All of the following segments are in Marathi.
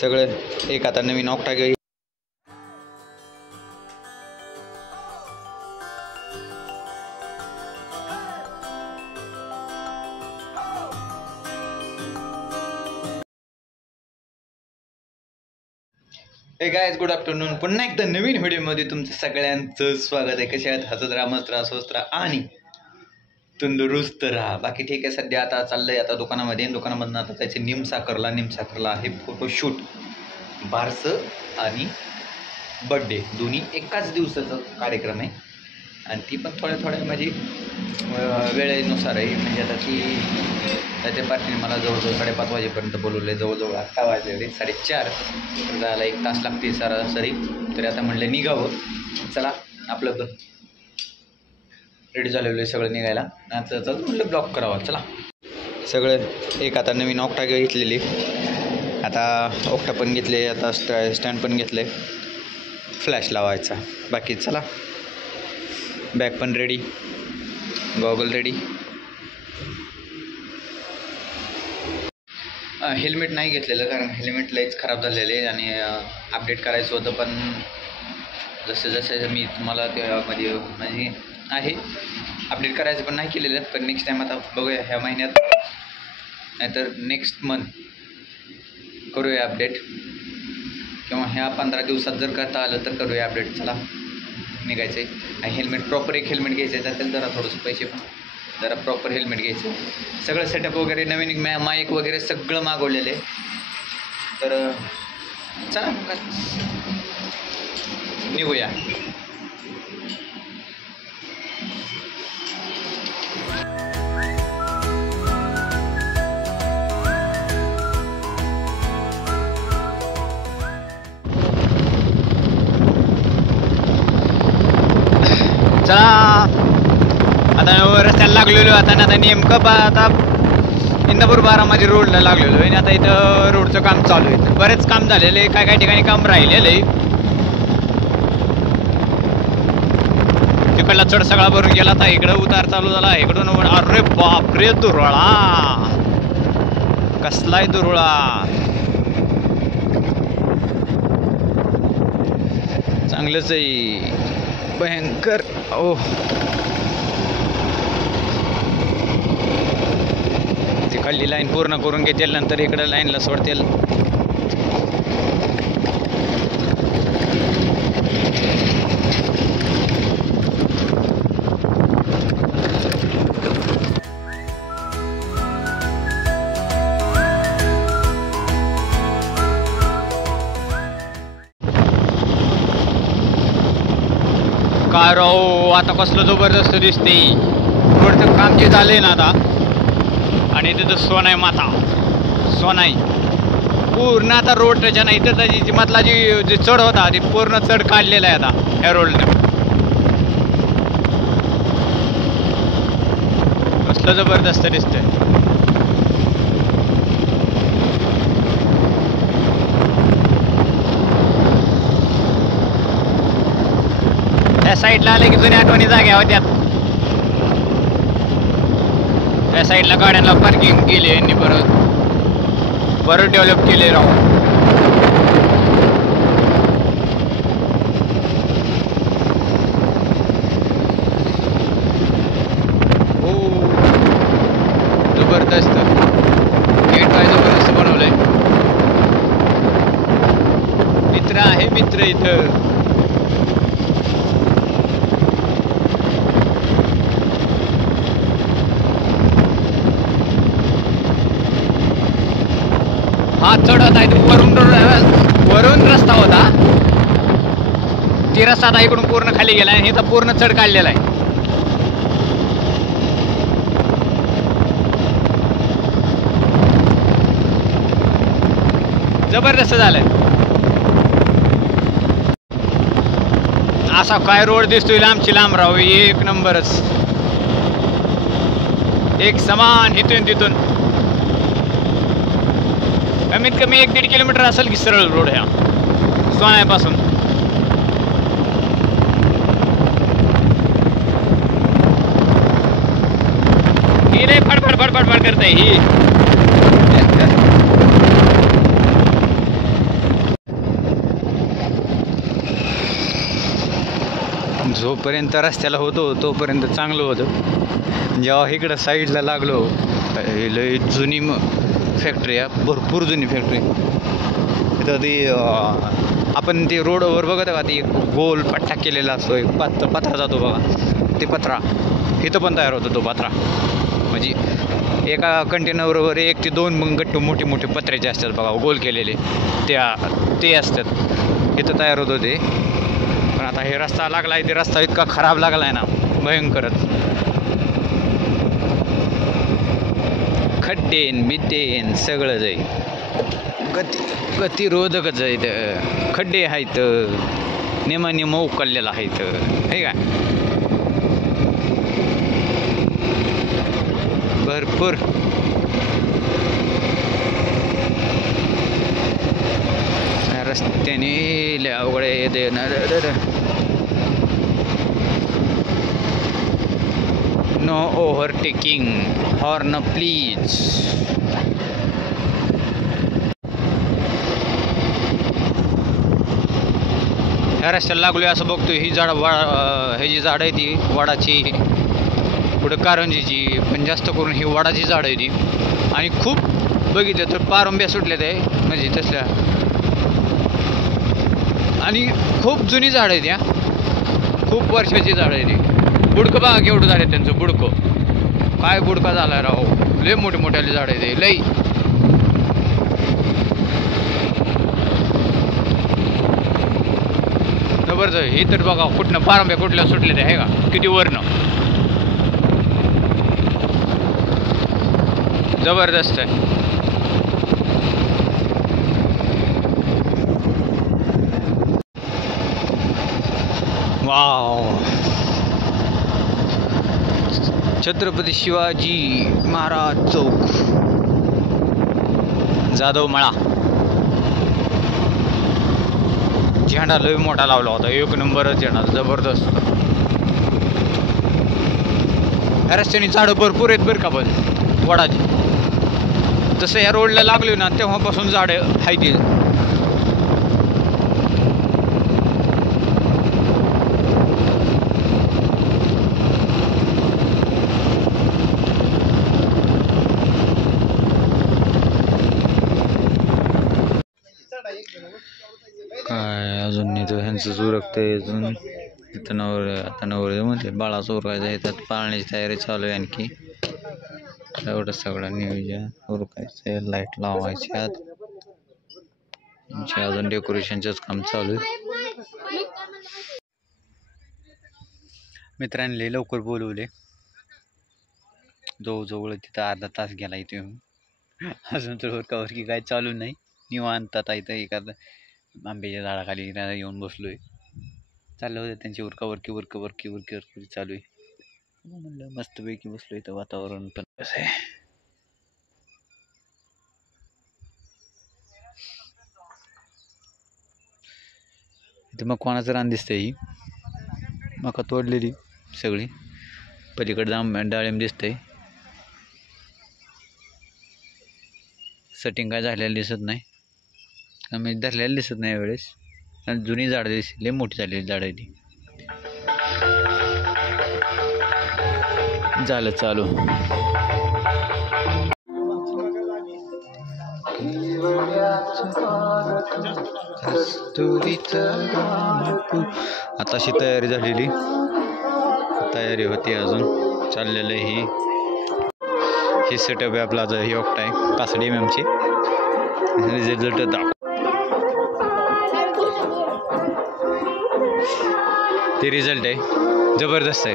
सगळं एक आता नवीन ऑक्टा घेऊ. हे गायज गुड आफ्टरनून. पुन्हा एकदा नवीन व्हिडिओमध्ये तुमचं सगळ्यांचं स्वागत आहे. कशा आहेत? हसत राहा, मस्त राहा, स्वस्त राहा आणि तंदुरुस्त राहा. बाकी ठीक आहे. सध्या आता चाललंय आता दुकानामधून आता त्याचे निमसाकरला आहे फोटोशूट. बारसं आणि बड्डे दोन्ही एकाच दिवसाचा कार्यक्रम आहे आणि ती पण थोड्या म्हणजे वेळेनुसार आहे. म्हणजे आता ती त्याच्या पार्टीने मला जवळजवळ 5:30 वाजेपर्यंत बोलवलं आहे. जवळजवळ 8 वाजलेले 4:30 जायला 1 तास लागते सरासरी. तरी आता म्हटलं निघावं. चला आपलं रेडी झालेलं आहे सगळं निघायला. आता म्हटलं ब्लॉक करावा. चला सगळं एक आता नवीन ऑक्टा घेतलेली. आता ऑक्टा पण घेतले. आता स्टँड पण घेतले. फ्लॅश लावायचा. बाकी चला बॅग पण रेडी, गॉगल रेडी. हेल्मेट नाही घेतलेलं कारण हेल्मेट लईच खराब झालेले आणि अपडेट करायचं होतं. पण जसं मी तुम्हाला त्यामध्ये म्हणजे आहे अपडेट करायचं पण नाही केलेलं. पण नेक्स्ट टाईम आता बघूया ह्या महिन्यात नाहीतर नेक्स्ट मंथ करूया अपडेट किंवा ह्या 15 दिवसात जर करता आलं तर करूया अपडेट. चला निघायचं आहे. आणि हेल्मेट प्रॉपर एक हेल्मेट घ्यायचं असेल जरा थोडंसं पैसे पण जरा प्रॉपर हेल्मेट घ्यायचं. सगळं सेटअप वगैरे नवीन माईक वगैरे सगळं मागवलेलं आहे. तर चला निघूया. चला आता रस्त्याला लागलेलो. आता नेमकं आता इंदापूर बारामती रोडला लागलेलो आहे. आता इथं रोडचं काम चालू आहे. बरेच काम झालेलं आहे. काय ठिकाणी काम राहिलेलं आहे. तिकडला चढ सगळा भरून गेला. आता इकडं उतार चालू झाला. इकडून अरे बापरे दुरळा. कसलाय दुरळा. चांगलंच आहे. भयंकर. ओ तिकडली लाईन पूर्ण करून घेतील. नंतर इकडं लाईनला सोडतील. काय राव आता कसलं जबरदस्त दिसते. रोडचं काम जे झालंय ना आता. आणि तिथं सोनाई माता सोनाई पूर्ण आता रोड त्याच्या नाही तर त्याची मधला जी चढ होता ती पूर्ण चढ काढलेला आहे आता ह्या रोडनं. कसलं जबरदस्त दिसतंय. त्या साईडला आले की जुन्या आठवणी जाग्या होत्या. त्या साईडला गाड्यांना पार्किंग केली यांनी. परत डेव्हलप केले राव. हो जबरदस्त. गेट काय जबरदस्त बनवलंय. मित्र आहे मित्र इथं. हा चढ होता. वरून रस्ता होता. ती रस्ता आता इकडून पूर्ण खाली गेला आणि इथं पूर्ण चढ काढलेला आहे. जबरदस्त झालंय. असा काय रोड दिसतोय लांबची लांब राहू. एक नंबरच. एक समान इथून तिथून कमीत कमी 1-1.5 किलोमीटर असेल की सरळ रोड ह्या सोनाईपासून. ही नाही फडफड करते ही. जोपर्यंत रस्त्याला होतो तोपर्यंत चांगलं होतं. जेव्हा इकडं साईडला लागलो, लय जुनी फॅक्टरी आहे, भरपूर जुनी फॅक्टरी. तिथं ती आपण ते रोडवर बघत का, ती गोल पट्टा केलेला असतो, एक पत्रा जातो बघा, ते पत्रा इथं पण तयार होतो. तो पत्रा म्हणजे एका कंटेनरवर 1 ते 2 गट्टू मोठे मोठे पत्र्याचे असतात बघा, गोल केलेले, ते असतात, इथं तयार होतं ते. पण आता हे रस्ता लागला आहे, ते रस्ता इतका खराब लागला आहे ना, भयंकरच. खड्डेन बिड्डेन सगळंच आहे, गतिरोधकच आहे. खड्डे आहेत, नेम उकललेला आहेत, हे का भरपूर. रस्त्याने लय अवघड देणार. No overtaking, horn please. ह्या रस्त्याला लागलोय असं बघतोय, ही झाड ह्याची झाड आहे ती वडाची, पुढं कारंजीची, पण जास्त करून ही वडाची झाड आहे ती. आणि खूप बघितलं तर पारंब्या सुटल्या ते, म्हणजे तसल्या, आणि खूप जुनी झाड आहे त्या, खूप वर्षाची झाड आहे ती. बुडकं बघा केवढं झालं त्यांचं, बुडकं काय बुडका झाला राव, लय मोठे मोठ्याले झाड आहे ते, लई. जबरदस्त. हे तर बघा कुठनं पारंब्या कुठल्या सुटले ते, आहे का, किती वरनं, जबरदस्त आहे. वाव. छत्रपती शिवाजी महाराज चौक, जाधव मळा. झेंडा लय मोठा लावला होता, 1 नंबरच झेंडा, जबरदस्त. ह्या रस्त्याने झाडं भरपूर आहेत बरं का, पण वडाची. जसं ह्या रोडला लागलो ना तेव्हापासून झाडं आहेत. काय अजून नाही, तो ह्यांचं उरकतंय अजून. आता नवर म्हणते बाळाचं उरकायचं आहे, त्यात पाळण्याची तयारी चालू आहे आणखी. एवढं सगळं नियोजन उरकायचं आहे, लाईट लावायची आत, अजून डेकोरेशनचंच काम चालू आहे. मित्रांनी लवकर बोलवले, जवळ तिथं अर्धा तास गेला इथे. अजून तर उरकावरकी काय चालू नाही, निवांतात इथं एखादं आंब्याच्या झाडाखाली येऊन बसलोय. चाललं होतं त्यांची उरकावरकी चालू आहे. म्हणलं मस्तपैकी बसलो इथं, वातावरण पण कसं आहे. इथं मग कोणाचं रान दिसतंय, ही मका तोडलेली सगळी, पलीकडे डाळिंब दिसतंय. सेटिंग काय झालेलं दिसत नाही, आम्ही धरलेलं दिसत नाही यावेळेस. आणि जुनी झाडं दिसली, लय मोठी झालेली झाडं आहे ती. झालं चालू. आताशी तयारी झालेली, तयारी होती अजून चाललेलं. ही सेटअप आहे आपला, ही ऑक्टा आहे 65 mm ची. रिझल्ट दाखव, ते रिझल्ट आहे जबरदस्त आहे.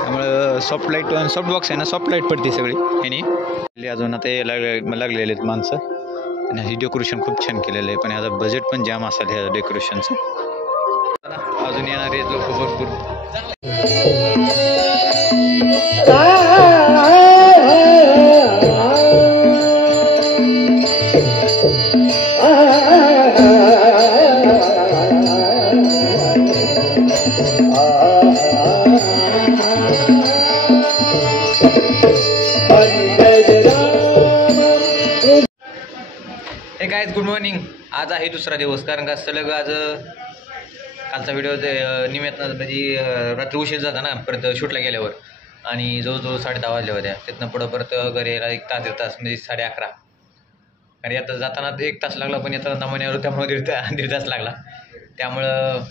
त्यामुळं सॉफ्ट लाईट, सॉफ्ट बॉक्स आहे ना, सॉफ्ट लाईट पडते सगळी ह्यानी. अजून आता लागलेले आहेत माणसं, आणि हे डेकोरेशन खूप छान केलेलं आहे. पण ह्याचा बजेट पण जाम असेल ह्या डेकोरेशनचं. अजून येणारे आहेत लोक भरपूर. हे गाईज गुड मॉर्निंग. आज आहे दुसरा दिवस, कारण का सलग आज कालचा व्हिडिओ निमित्त म्हणजे रात्री उशीर झाला ना परत शूटला गेल्यावर आणि जवळजवळ 10:30 वाजल्या होत्या. तिथनं पुढं परत घरी यायला 1 तास 1.5 तास म्हणजे 11:30 आणि आता जाताना 1 तास लागला पण येताना दमण्यावर त्यामुळे 1.5 तास लागला. त्यामुळं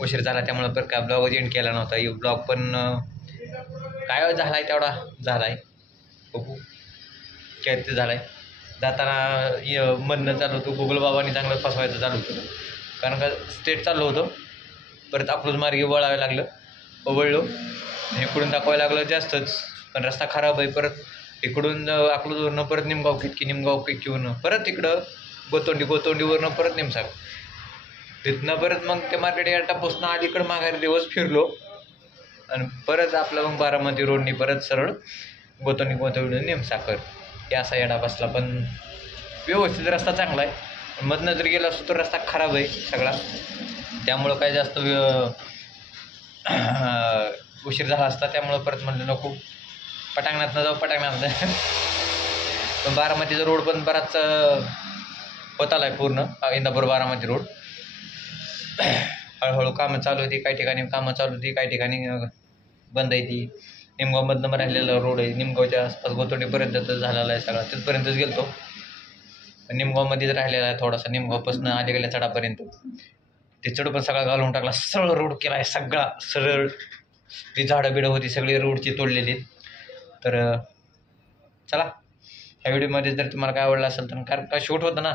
उशीर झाला त्यामुळं परत काय ब्लॉग एंड केला नव्हता. ब्लॉग पण काय झाला आहे तेवढा झाला आहे बघू काय ते झाला आहे. जाताना मधनं चालू होतं गुगल बाबांनी चांगलं फसवायचं चालू होतं कारण का स्ट्रेट चाललो होतो परत अकलूज मार्गे वळावं लागलं वळलो इकडून दाखवायला लागलं जास्तच पण रस्ता खराब आहे. परत इकडून अकलूजवरनं परत निमगाव किटकीवरनं परत इकडं गोतोंडीवरनं परत निमसाग तिथनं परत मग ते मार्केट यार्डापासून अलीकडं माघारी दिवस फिरलो आणि परत आपलं मग बारामती रोडनी परत सरळ गोतोंडी निमसाकर हे असा येडा बसला. पण व्यवस्थित रस्ता चांगला आहे. मधनं जर गेला असतो तर रस्ता खराब आहे सगळा त्यामुळं काय जास्त उशीर झाला असता. त्यामुळं परत म्हणलं नको पटांगणातनं जाऊ पटांगणातनं. पण बारामतीचा रोड पण बराच होत आला आहे पूर्ण इंदापूर बारामती रोड. हळूहळू कामं चालू होती काही ठिकाणी काही ठिकाणी बंद आहे. ती निमगावमधनं राहिलेला रोड आहे निमगावच्या आसपास गोतोंडीपर्यंत झालेला आहे सगळा तिथपर्यंतच गेलो. निमगावमध्येच राहिलेला आहे थोडासा निमगावपासून अलीकडल्या चढापर्यंत ते चढ पण सगळा घालून टाकला सरळ रोड केला आहे सगळा सरळ. जी झाडं बिडं होती सगळी रोडची तोडलेली. तर चला ह्या व्हिडिओमध्ये जर तुम्हाला काय आवडलं असेल तर कारण का शूट होतं ना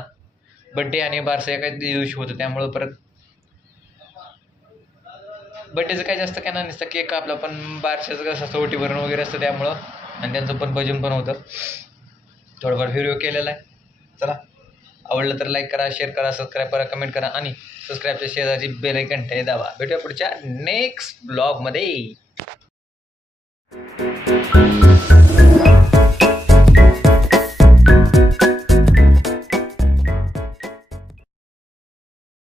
बड्डे आणि बारसं एकाच दिवशी होतं त्यामुळं परत बड्डेचं काय जास्त काय नसतं केक आपला पण बारशाचं कसं असतं ओटी भरण वगैरे असतं त्यामुळं आणि त्यांचं पण भजन पण होतं. थोडंफार व्हिडिओ केलेला आहे. चला आवडलं तर लाईक करा शेअर करा सबस्क्राईब करा कमेंट करा आणि सबस्क्राईबच्या शेजारची बेल आयकॉन दाबा. भेटूया पुढच्या नेक्स्ट ब्लॉगमध्ये.